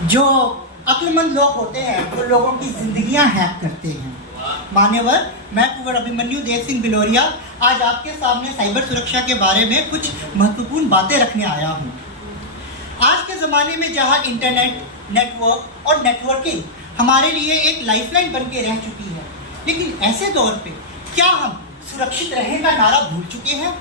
जो अक्लमंद लोग होते हैं वो लोगों की जिंदगियां हैक करते हैं। मान्यवर, मैं कुंवर अभिमन्यु देव सिंह बिलोरिया आज आपके सामने साइबर सुरक्षा के बारे में कुछ महत्वपूर्ण बातें रखने आया हूँ। आज के ज़माने में जहाँ इंटरनेट, नेटवर्क और नेटवर्किंग हमारे लिए एक लाइफलाइन बन के रह चुकी है, लेकिन ऐसे दौर पे क्या हम सुरक्षित रहें का नारा भूल चुके हैं?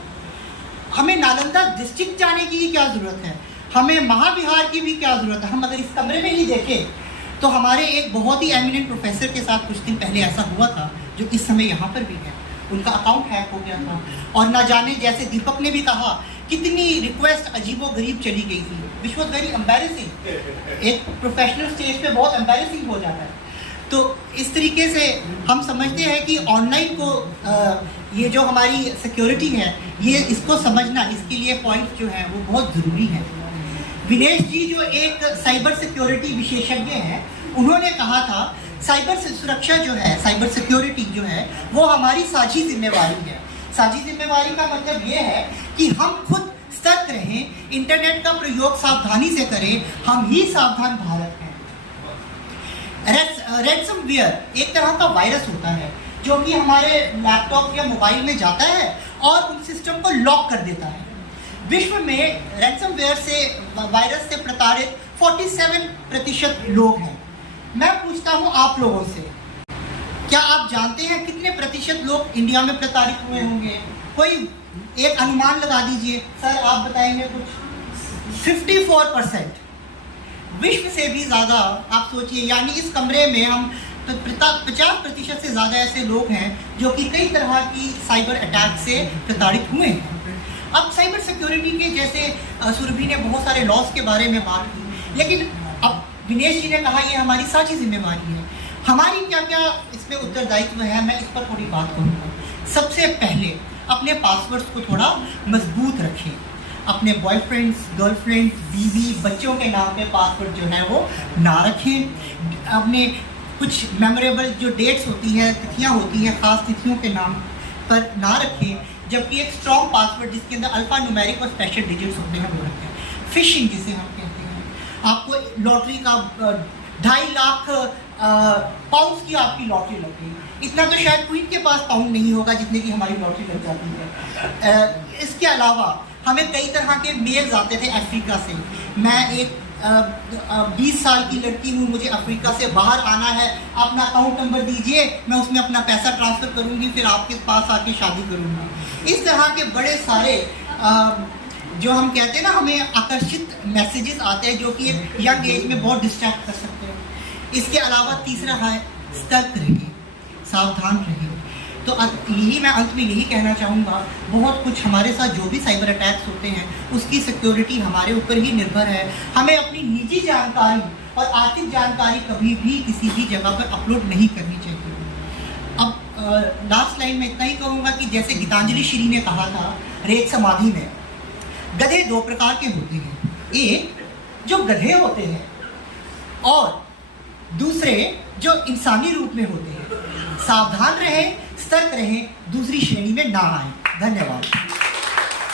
हमें नालंदा डिस्ट्रिक्ट जाने की ही क्या ज़रूरत है? हमें महाविहार की भी क्या ज़रूरत है? हम अगर इस कमरे में ही देखें तो हमारे एक बहुत ही एमिनेंट प्रोफेसर के साथ कुछ दिन पहले ऐसा हुआ था, जो इस समय यहाँ पर भी है। उनका अकाउंट हैक हो गया था और ना जाने, जैसे दीपक ने भी कहा, कितनी रिक्वेस्ट अजीबो गरीब चली गई थी। Which was very embarrassing. एक प्रोफेशनल स्टेज पे बहुत एम्बैरेसिंग हो जाता है। तो इस तरीके से हम समझते हैं कि ऑनलाइन को ये जो हमारी सिक्योरिटी है, ये इसको समझना, इसके लिए पॉइंट जो है वो बहुत ज़रूरी है। विनेश जी जो एक साइबर सिक्योरिटी विशेषज्ञ हैं, उन्होंने कहा था साइबर सुरक्षा जो है, साइबर सिक्योरिटी जो है वो हमारी साझी जिम्मेवारी है। साझी जिम्मेवारी का मतलब ये है कि हम खुद सतर्क रहें, इंटरनेट का प्रयोग सावधानी से करें, हम ही सावधान भारत हैं। रैंसमवेयर एक तरह का वायरस होता है जो कि हमारे लैपटॉप या मोबाइल में जाता है और उन सिस्टम को लॉक कर देता है। विश्व में रैंसमवेयर से, वायरस से प्रताड़ित 47% लोग हैं। मैं पूछता हूं आप लोगों से, क्या आप जानते हैं कितने प्रतिशत लोग इंडिया में प्रताड़ित हुए होंगे? कोई एक अनुमान लगा दीजिए। सर आप बताएंगे कुछ? 54%। विश्व से भी ज़्यादा आप सोचिए, यानी इस कमरे में हम 50% से ज़्यादा ऐसे लोग हैं जो कि कई तरह की साइबर अटैक से प्रताड़ित हुए हैं। अब साइबर सिक्योरिटी के जैसे सुरभि ने बहुत सारे लॉस के बारे में बात की, लेकिन अब विनेश जी ने कहा ये हमारी साझी जिम्मेवारी है। हमारी क्या क्या इसमें उत्तरदायित्व है, मैं इस पर थोड़ी बात करूँगा। सबसे पहले अपने पासवर्ड्स को थोड़ा मजबूत रखें। अपने बॉयफ्रेंड्स, गर्लफ्रेंड्स, बीवी, बच्चों के नाम पे पासवर्ड जो है वो ना रखें। अपने कुछ मेमोरेबल जो डेट्स होती हैं, तिथियाँ होती हैं, ख़ास तिथियों के नाम पर ना रखें, जबकि एक स्ट्रॉन्ग पासवर्ड जिसके अंदर अल्फ़ा न्यूमेरिक और स्पेशल डिजिट्स होते हैं वो रखें। फिशिंग जिसे हम कहते हैं, आपको लॉटरी का 2.5 लाख पाउंड की आपकी लॉटरी लग गई। इतना तो शायद क्वीन के पास पाउंड नहीं होगा जितने की हमारी लॉटरी लग जाती है। इसके अलावा हमें कई तरह के मेल्स आते थे अफ्रीका से। मैं एक 20 साल की लड़की हूँ, मुझे अफ्रीका से बाहर आना है, अपना अकाउंट नंबर दीजिए, मैं उसमें अपना पैसा ट्रांसफ़र करूँगी, फिर आपके पास आके शादी करूँगी। इस तरह के बड़े सारे जो हम कहते हैं ना, हमें आकर्षित मैसेजेस आते हैं जो कि एक यंग एज में बहुत डिस्ट्रैक्ट कर सकते हैं। इसके अलावा तीसरा है सतर्क रहिए, सावधान रहिए। तो यही मैं अंत में यही कहना चाहूँगा, बहुत कुछ हमारे साथ जो भी साइबर अटैक्स होते हैं उसकी सिक्योरिटी हमारे ऊपर ही निर्भर है। हमें अपनी निजी जानकारी और आर्थिक जानकारी कभी भी किसी भी जगह पर अपलोड नहीं करनी चाहिए। अब लास्ट लाइन में इतना ही कहूँगा कि जैसे गीतांजलि श्री ने कहा था रेत समाधि में, गधे 2 प्रकार के होते हैं, एक जो गधे होते हैं और दूसरे जो इंसानी रूप में होते हैं। सावधान रहें, सतर्क रहें, दूसरी श्रेणी में ना आए। धन्यवाद।